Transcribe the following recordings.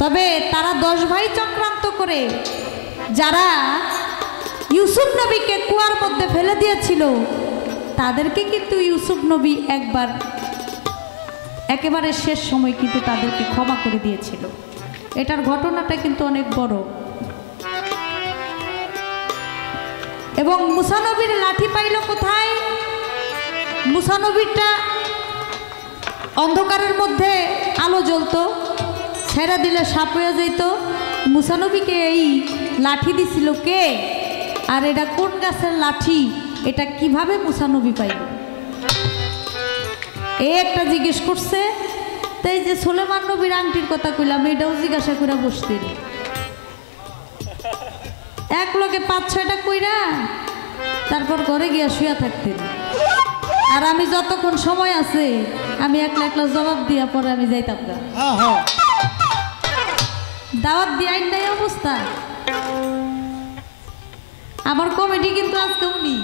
তবে তারা 10 ভাই চক্রান্ত করে যারা ইউসুফ নবীকে কুয়ার মধ্যে ফেলে দিয়েছিল তাদেরকে কিন্তু ইউসুফ নবী একবার একেবারে শেষ সময় কিন্তু তাদেরকে ক্ষমা করে দিয়েছিল। এটার ঘটনাটা কিন্তু অনেক বড়। এবং মুসা নবীর লাঠি পাইল কোথায়? মুসা নবীরটা অন্ধকারের মধ্যে আলো জ্বলতো, ছেড়ে দিলে সাপ হয়ে যেত। মুসা নবীকে এই লাঠি দিছিল কে, আর এটা কোন গাছের লাঠি, এটা কিভাবে মুসা নবী পাইল? এই একটা জিজ্ঞেস করছে। তাই যে সুলেমান নবীর আংটির কথা কইলাম, এটাও জিজ্ঞাসা করে বসতেন এক লোকে 5-6টা কইরা, তারপর ঘরে গিয়া শুয়া থাকতেন। আর আমি যতক্ষণ সময় আছে আমি একলা একলা জবাব দিয়া পরে আমি যাইতাম না। দাওয়াত দিয়ে আইন নাই অবস্থা। আমার কমেডি কিন্তু আজকে উনি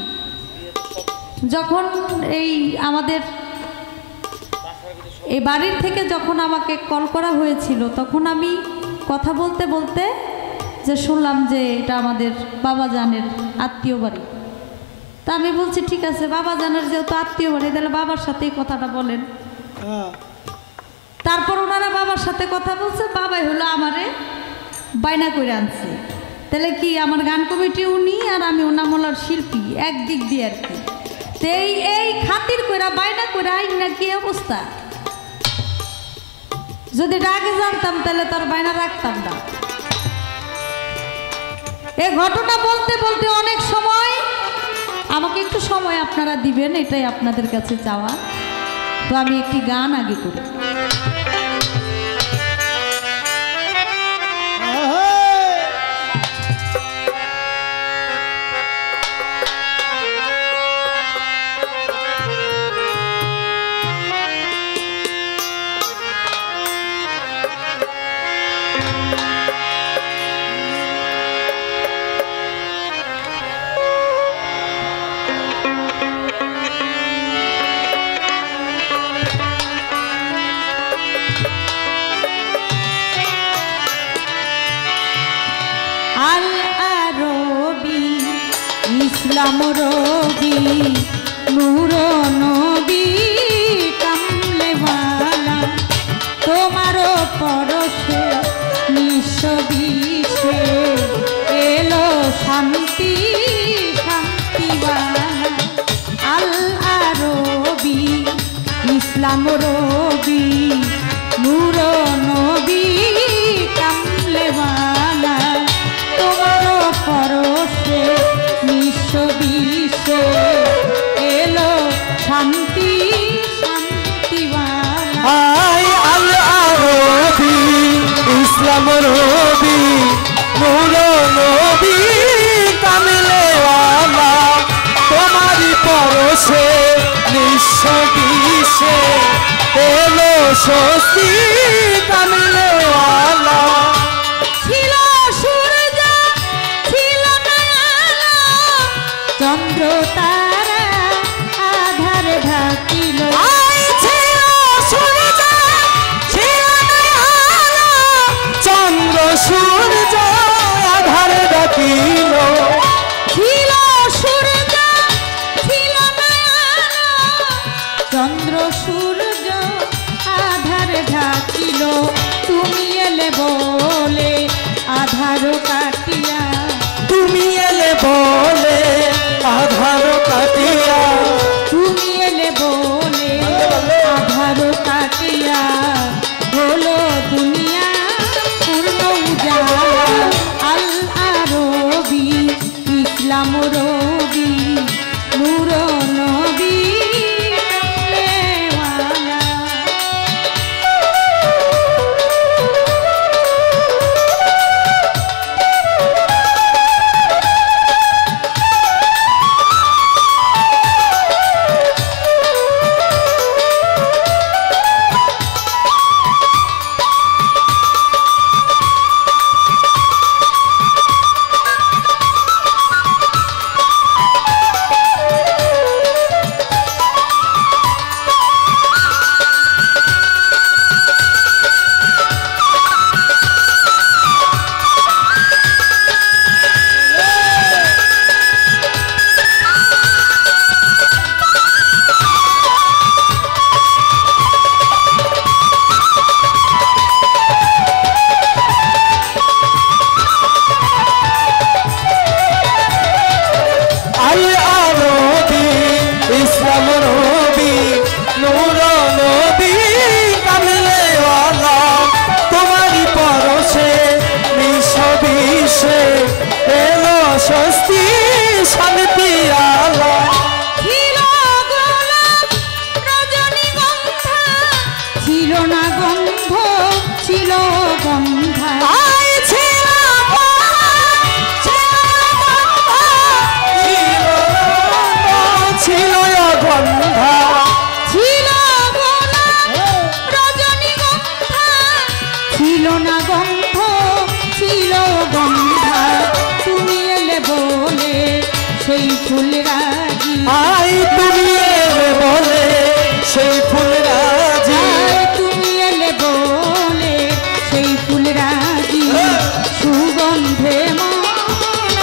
যখন এই আমাদের এই বাড়ির থেকে যখন আমাকে কল করা হয়েছিল তখন আমি কথা বলতে বলতে যে শুনলাম যে এটা আমাদের বাবাজানের আত্মীয় বাড়ি। তা আমি বলছি ঠিক আছে, বাবাজানের যেহেতু আত্মীয় বাড়ি তাহলে বাবার সাথেই কথাটা বলেন। তারপর ওনারা বাবার সাথে কথা বলছে, বাবাই হলো আমারে বায়না করে আনছে। তাহলে কি আমার গান কমিটি উনি আর আমি ওনামলার শিল্পী একদিক দিয়ে আর কি। এই খাতির কইরা বায়না করে আইন না কি অবস্থা। যদি আগে জানতাম তাহলে তার বায়না রাখতাম না। এই ঘটনা বলতে বলতে অনেক সময়, আমাকে একটু সময় আপনারা দিবেন, এটাই আপনাদের কাছে চাওয়া। তো আমি একটি গান আগে করি। ইসলাম রবি নূর নবী কামলেওয়ালা, তোমার পরশে নিঃস্ব বিষে এলো শান্তি শান্তিওয়ালা। আল আরবি ইসলাম রবি নূর নবী কামলেওয়ালা, তোমার পরশে বিশ্বে এলো শান্তি শান্তিওয়ালা। আল আরবি ইসলাম রবি নূর নবী কামলেওয়ালা, তোমারি পরশে নিঃস্ব বিষে এলো স্বস্তি কামলেওয়ালা। চন্দ্র তারা আধার ঢাকিল, চন্দ্র সূর্য আধার ডাকিল, ছিল সূর্য ছিল চন্দ্র সূর্য আধার ঢাকিল, ছিল না গন্ধ ছিল গন্ধা তুমি এলে বলে সেই ফুল রাজি আই তুমি এলে বলে সেই ফুল রাজি তুমি এলে বলে সেই ফুল রাজি সুগন্ধে মন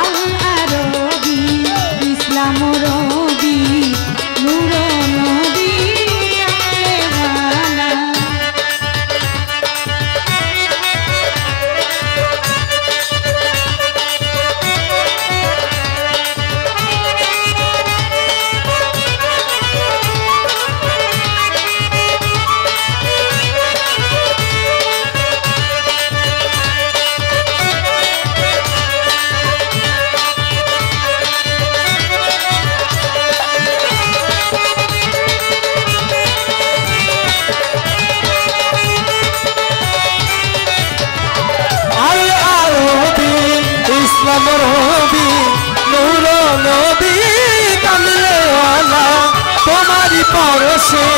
আল আরবি ইসলাম রবি নূর নবী কামলেওয়ালা ইসলাম রবি নূর নবী কামলেওয়ালা তোমারই পরশে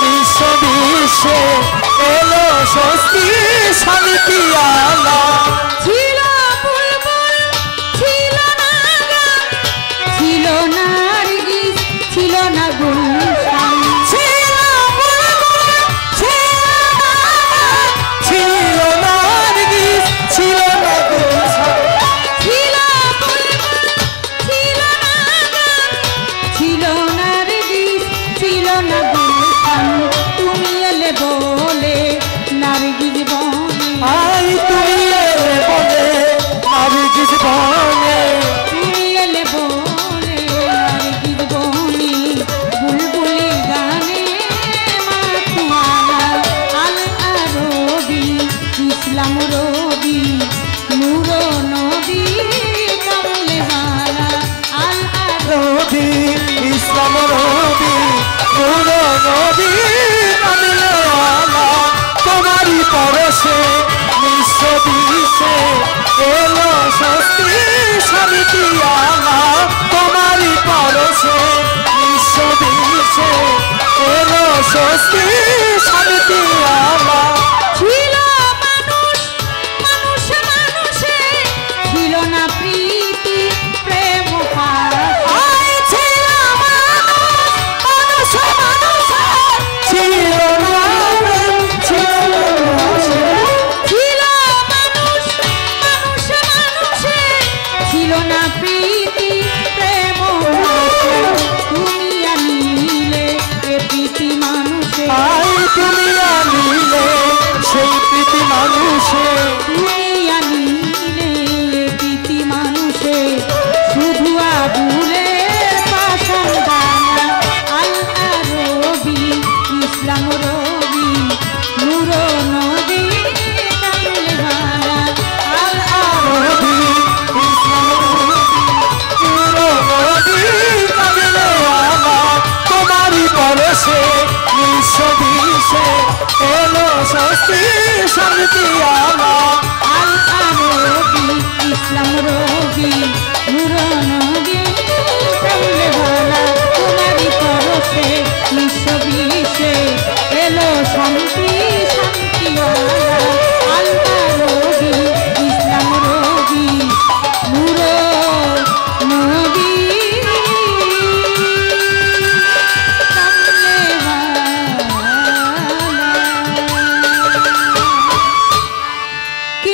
বিশ্ব বিশ্বে এলো স্বস্তি শান্তি আলা ছিল বুলবুল ছিল না গান ছিল না নারগিস ছিল না গুলশান ছিল বুলবুল ছিল নারগিস ছিল না গুলশান ছিল বুলবুল ছিল না গান ছিল নারগিস ছিল না গুলশান তুমি এলে বলে নারগিস বনে আই তুমি এলে বলে নারগিস বনে তুমি এলে বলে নারগিস বনে বুলবুলি গানে মাতুয়ালা আল আরবি ইসলাম রবি নূর নবী কামলেওয়ালা আল রবি ইসলাম রবি নূর নবী কামলেওয়ালা তোমারই পরশে বিশ্ব বিশ্বে এলো স্বস্তি শান্তি আলা তোমারই পরশে বিশ্ব বিশ্বে এলো স্বস্তি শান্তি আলা ছিল মানুষ মানুষ মানুষে ছিল না প্রীতি প্রেম ভালোবাসা। ছিল মানুষ ছিল না ছিল ছিল মানুষ মানুষ মানুষে ছিল না প্রীতি প্রেম ভালোবাসা। তুমি আনিলে এ প্রীতি মানুষে আই তুমি আনিলে সেই প্রীতি মানুষে তুমি আনিলে এ প্রীতি মানুষে শুধু আবুলে পাষাণ দানা আল আরবি ইসলাম রবি নূর নবী কামলেওয়ালা আল রবি ইসলাম রবি নূর নবী কামলেওয়ালা তোমারই পরশে বিশ্ব বিশ্বে এলো স্বস্তি শান্তি আলা আল আরবি ইসলাম রবি নূর নবী কামলেওয়ালা তোমারই পরশে বিশ্ব বিশ্বে এলো শান্তি শান্তি আল আরবি ইসলাম রবি নূর নবী কামলেওয়ালা কি